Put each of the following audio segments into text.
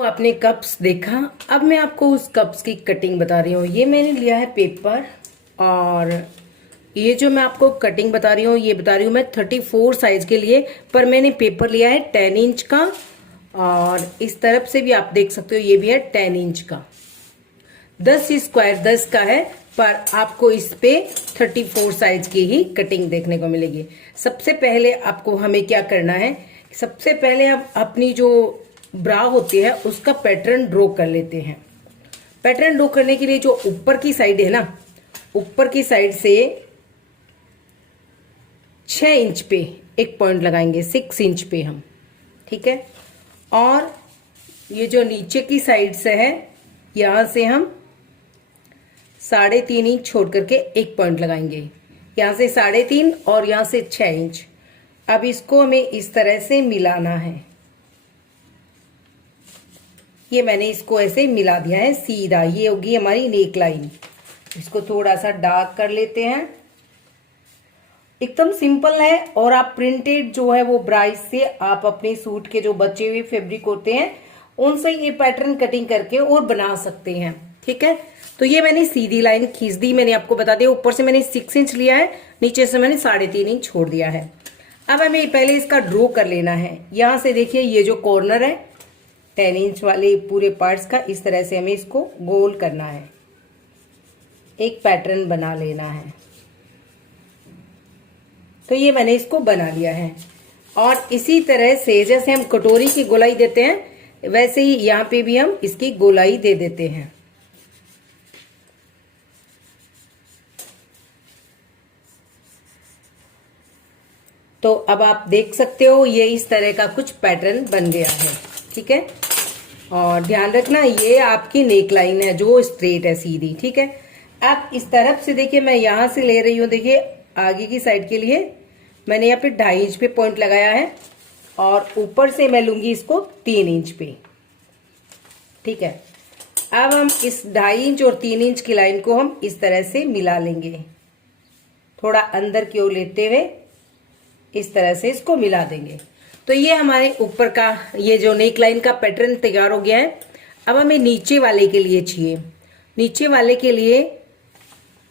तो आपने कप्स देखा। अब मैं आपको उस कप्स की कटिंग बता रही हूँ। ये मैंने लिया है पेपर, और ये जो मैं आपको कटिंग बता रही हूँ ये बता रही हूँ मैं 34 साइज के लिए, पर मैंने पेपर लिया है 10 इंच का, और इस तरफ से भी आप देख सकते हो ये भी है 10 इंच का। 10 स्क्वायर 10 का है, पर आपको इस पे 34 साइज की ही कटिंग देखने को मिलेगी। सबसे पहले आपको हमें क्या करना है, सबसे पहले हम अपनी जो ब्रा होती है उसका पैटर्न ड्रॉ कर लेते हैं। पैटर्न ड्रॉ करने के लिए जो ऊपर की साइड है ना, ऊपर की साइड से 6 इंच पे एक पॉइंट लगाएंगे, 6 इंच पे हम, ठीक है। और ये जो नीचे की साइड से है यहां से हम 3.5 इंच छोड़ करके एक पॉइंट लगाएंगे, यहां से 3.5 और यहां से 6 इंच। अब इसको हमें इस तरह से मिलाना है। ये मैंने इसको ऐसे मिला दिया है सीधा, ये होगी हमारी नेक लाइन। इसको थोड़ा सा डार्क कर लेते हैं। एकदम सिंपल है, और आप प्रिंटेड जो है वो ब्राइस से आप अपने सूट के जो बचे हुए फैब्रिक होते हैं उनसे ये पैटर्न कटिंग करके और बना सकते हैं, ठीक है। तो ये मैंने सीधी लाइन खींच दी, मैंने आपको बता दिया। ऊपर से मैंने 6 इंच लिया है, नीचे से मैंने 3.5 इंच छोड़ दिया है। अब हमें पहले इसका ड्रॉ कर लेना है। यहां से देखिए ये जो कॉर्नर है 10 इंच वाले पूरे पार्ट्स का, इस तरह से हमें इसको गोल करना है, एक पैटर्न बना लेना है। तो ये मैंने इसको बना लिया है, और इसी तरह से जैसे हम कटोरी की गोलाई देते हैं वैसे ही यहाँ पे भी हम इसकी गोलाई दे देते हैं। तो अब आप देख सकते हो ये इस तरह का कुछ पैटर्न बन गया है, ठीक है। और ध्यान रखना ये आपकी नेक लाइन है जो स्ट्रेट है, सीधी, ठीक है। अब इस तरफ से देखिए मैं यहां से ले रही हूं, देखिए आगे की साइड के लिए मैंने यहाँ पे 2.5 इंच पे पॉइंट लगाया है, और ऊपर से मैं लूंगी इसको 3 इंच पे, ठीक है। अब हम इस 2.5 इंच और 3 इंच की लाइन को हम इस तरह से मिला लेंगे, थोड़ा अंदर की ओर लेते हुए इस तरह से इसको मिला देंगे। तो ये हमारे ऊपर का ये जो नेक लाइन का पैटर्न तैयार हो गया है। अब हमें नीचे वाले के लिए चाहिए। नीचे वाले के लिए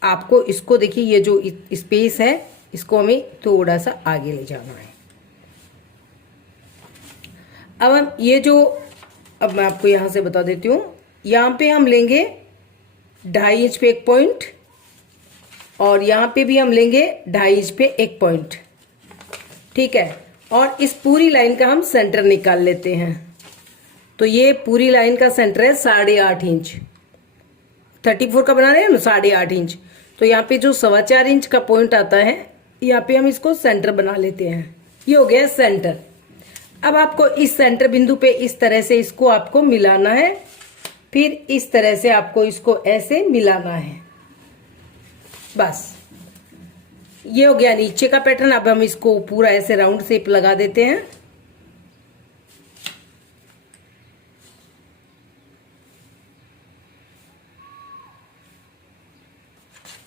आपको इसको देखिए ये जो स्पेस है इसको हमें थोड़ा सा आगे ले जाना है। अब हम ये जो, अब मैं आपको यहां से बता देती हूं, यहां पे हम लेंगे 2.5 इंच पे एक पॉइंट, और यहां पे भी हम लेंगे 2.5 इंच पे एक पॉइंट, ठीक है। और इस पूरी लाइन का हम सेंटर निकाल लेते हैं। तो ये पूरी लाइन का सेंटर है 8.5 इंच, 34 का बना रहे हैं ना, 8.5 इंच। तो यहाँ पे जो 4.25 इंच का पॉइंट आता है यहाँ पे हम इसको सेंटर बना लेते हैं। ये हो गया सेंटर। अब आपको इस सेंटर बिंदु पे इस तरह से इसको आपको मिलाना है, फिर इस तरह से आपको इसको ऐसे मिलाना है, बस। ये हो गया नीचे का पैटर्न। अब हम इसको पूरा ऐसे राउंड शेप लगा देते हैं।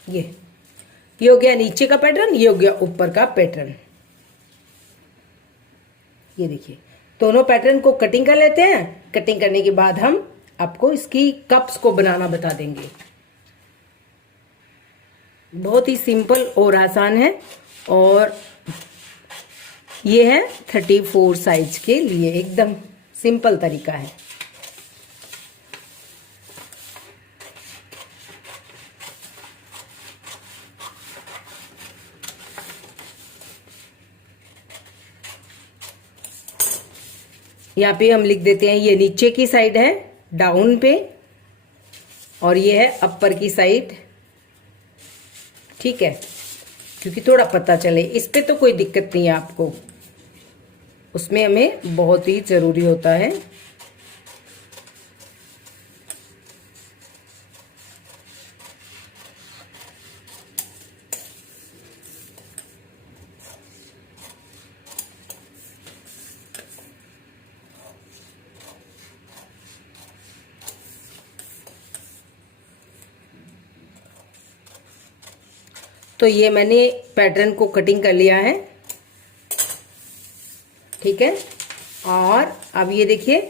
ये हो गया नीचे का पैटर्न, ये हो गया ऊपर का पैटर्न। ये देखिए दोनों पैटर्न को कटिंग कर लेते हैं। कटिंग करने के बाद हम आपको इसकी कप्स को बनाना बता देंगे। बहुत ही सिंपल और आसान है, और ये है 34 साइज के लिए, एकदम सिंपल तरीका है। यहाँ पे हम लिख देते हैं ये नीचे की साइड है डाउन पे, और ये है अपर की साइड, ठीक है, क्योंकि थोड़ा पता चले। इस पे तो कोई दिक्कत नहीं है आपको, उसमें हमें बहुत ही जरूरी होता है। तो ये मैंने पैटर्न को कटिंग कर लिया है, ठीक है। और अब ये देखिए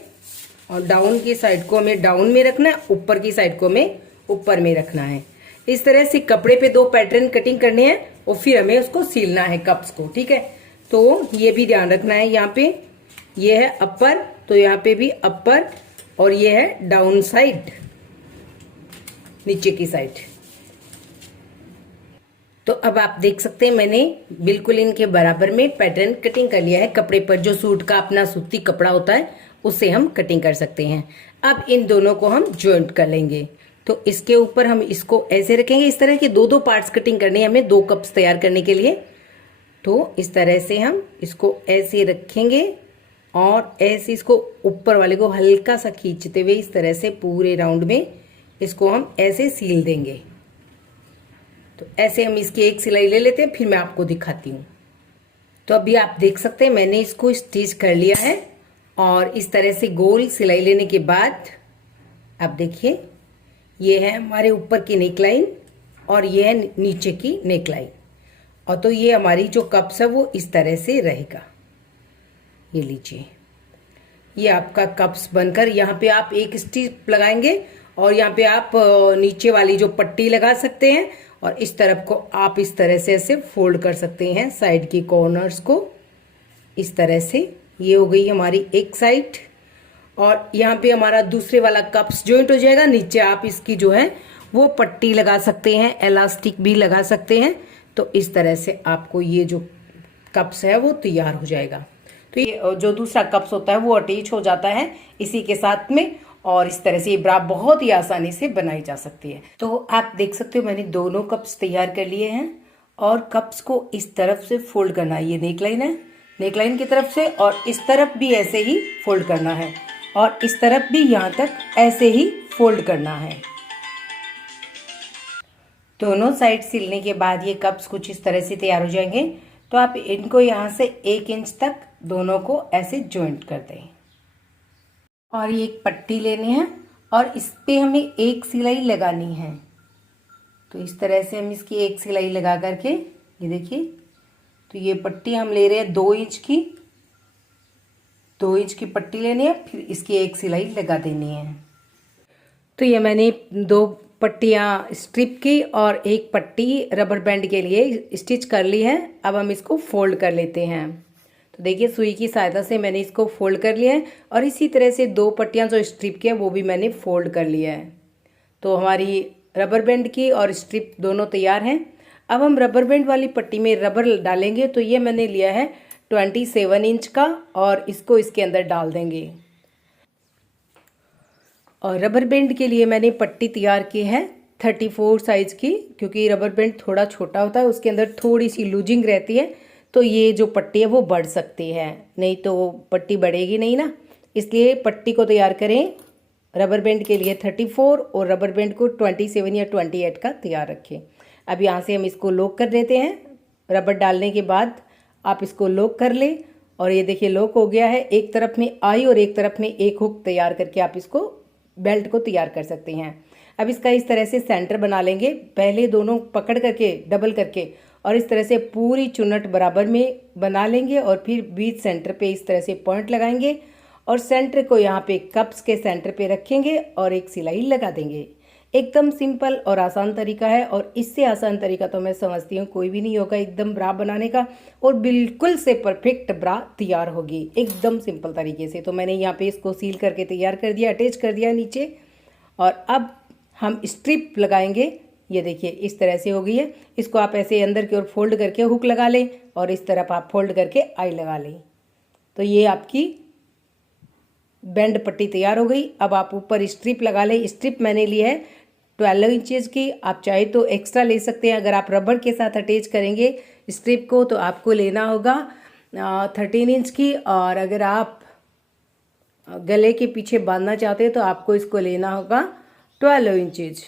और डाउन की साइड को हमें डाउन में रखना है, ऊपर की साइड को हमें ऊपर में रखना है। इस तरह से कपड़े पे 2 पैटर्न कटिंग करने हैं और फिर हमें उसको सीलना है कप्स को, ठीक है। तो ये भी ध्यान रखना है। यहाँ पे ये है अपर, तो यहाँ पे भी अपर, और ये है डाउन साइड, नीचे की साइड। तो अब आप देख सकते हैं मैंने बिल्कुल इनके बराबर में पैटर्न कटिंग कर लिया है कपड़े पर। जो सूट का अपना सूती कपड़ा होता है उससे हम कटिंग कर सकते हैं। अब इन दोनों को हम ज्वाइंट कर लेंगे। तो इसके ऊपर हम इसको ऐसे रखेंगे। इस तरह के 2-2 पार्ट्स कटिंग करने हैं हमें 2 कप्स तैयार करने के लिए। तो इस तरह से हम इसको ऐसे रखेंगे और ऐसे इसको ऊपर वाले को हल्का सा खींचते हुए इस तरह से पूरे राउंड में इसको हम ऐसे सील देंगे। तो ऐसे हम इसकी एक सिलाई ले लेते हैं, फिर मैं आपको दिखाती हूँ। तो अभी आप देख सकते हैं मैंने इसको स्टिच कर लिया है और इस तरह से गोल सिलाई लेने के बाद आप देखिए ये है हमारे ऊपर की नेकलाइन और ये है नीचे की नेकलाइन। और तो ये हमारी जो कप्स है वो इस तरह से रहेगा। ये लीजिए, ये आपका कप्स बनकर यहाँ पे आप एक स्टिच लगाएंगे और यहाँ पे आप नीचे वाली जो पट्टी लगा सकते हैं और इस तरफ को आप इस तरह से ऐसे फोल्ड कर सकते हैं साइड की कॉर्नर्स को इस तरह से। ये हो गई हमारी एक साइड और यहाँ पे हमारा दूसरे वाला कप्स जॉइंट हो जाएगा। नीचे आप इसकी जो है वो पट्टी लगा सकते हैं, इलास्टिक भी लगा सकते हैं। तो इस तरह से आपको ये जो कप्स है वो तैयार हो जाएगा। तो ये जो दूसरा कप्स होता है वो अटैच हो जाता है इसी के साथ में और इस तरह से ये ब्रा बहुत ही आसानी से बनाई जा सकती है। तो आप देख सकते हो मैंने दोनों कप्स तैयार कर लिए हैं और कप्स को इस तरफ से फोल्ड करना है। ये नेकलाइन है, नेकलाइन की तरफ से, और इस तरफ भी ऐसे ही फोल्ड करना है और इस तरफ भी यहाँ तक ऐसे ही फोल्ड करना है। दोनों साइड सिलने के बाद ये कप्स कुछ इस तरह से तैयार हो जाएंगे। तो आप इनको यहाँ से 1 इंच तक दोनों को ऐसे जॉइंट कर दें और ये एक पट्टी लेनी है और इस पे हमें एक सिलाई लगानी है। तो इस तरह से हम इसकी एक सिलाई लगा करके ये देखिए, तो ये पट्टी हम ले रहे हैं 2 इंच की, 2 इंच की पट्टी लेनी है, फिर इसकी एक सिलाई लगा देनी है। तो ये मैंने 2 पट्टियाँ स्ट्रिप की और एक पट्टी रबर बैंड के लिए स्टिच कर ली है। अब हम इसको फोल्ड कर लेते हैं। तो देखिए सुई की सहायता से मैंने इसको फोल्ड कर लिया है और इसी तरह से 2 पट्टियाँ जो स्ट्रिप की है वो भी मैंने फोल्ड कर लिया है। तो हमारी रबर बैंड की और स्ट्रिप दोनों तैयार हैं। अब हम रबर बैंड वाली पट्टी में रबर डालेंगे। तो ये मैंने लिया है 27 इंच का और इसको इसके अंदर डाल देंगे। और रबर बैंड के लिए मैंने पट्टी तैयार की है 34 साइज की, क्योंकि रबर बैंड थोड़ा छोटा होता है, उसके अंदर थोड़ी सी लूजिंग रहती है। तो ये जो पट्टी है वो बढ़ सकती है, नहीं तो पट्टी बढ़ेगी नहीं ना। इसलिए पट्टी को तैयार करें रबर बैंड के लिए 34 और रबर बैंड को 27 या 28 का तैयार रखें। अब यहाँ से हम इसको लॉक कर देते हैं। रबर डालने के बाद आप इसको लॉक कर लें और ये देखिए लॉक हो गया है। एक तरफ में आई और एक तरफ में एक हुक तैयार करके आप इसको बेल्ट को तैयार कर सकते हैं। अब इसका इस तरह से सेंटर बना लेंगे। पहले दोनों पकड़ करके डबल करके और इस तरह से पूरी चुन्नट बराबर में बना लेंगे और फिर बीच सेंटर पे इस तरह से पॉइंट लगाएंगे और सेंटर को यहाँ पे कप्स के सेंटर पे रखेंगे और एक सिलाई लगा देंगे। एकदम सिंपल और आसान तरीका है और इससे आसान तरीका तो मैं समझती हूँ कोई भी नहीं होगा एकदम ब्रा बनाने का, और बिल्कुल से परफेक्ट ब्रा तैयार होगी एकदम सिंपल तरीके से। तो मैंने यहाँ पे इसको सील करके तैयार कर दिया, अटैच कर दिया नीचे, और अब हम स्ट्रिप लगाएंगे। ये देखिए इस तरह से हो गई है। इसको आप ऐसे अंदर की ओर फोल्ड करके हुक लगा लें और इस तरफ आप फोल्ड करके आई लगा लें। तो ये आपकी बैंड पट्टी तैयार हो गई। अब आप ऊपर स्ट्रिप लगा लें। स्ट्रिप मैंने ली है 12 इंचेस की, आप चाहे तो एक्स्ट्रा ले सकते हैं। अगर आप रबर के साथ अटैच करेंगे स्ट्रिप को तो आपको लेना होगा 13 इंच की, और अगर आप गले के पीछे बांधना चाहते हैं तो आपको इसको लेना होगा 12 इंचेज।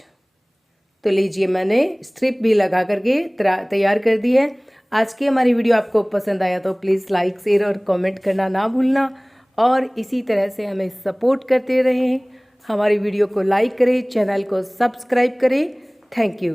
तो लीजिए मैंने स्ट्रिप भी लगा करके तैयार कर दी है। आज की हमारी वीडियो आपको पसंद आया तो प्लीज़ लाइक शेयर और कमेंट करना ना भूलना, और इसी तरह से हमें सपोर्ट करते रहें। हमारी वीडियो को लाइक करें, चैनल को सब्सक्राइब करें। Thank you.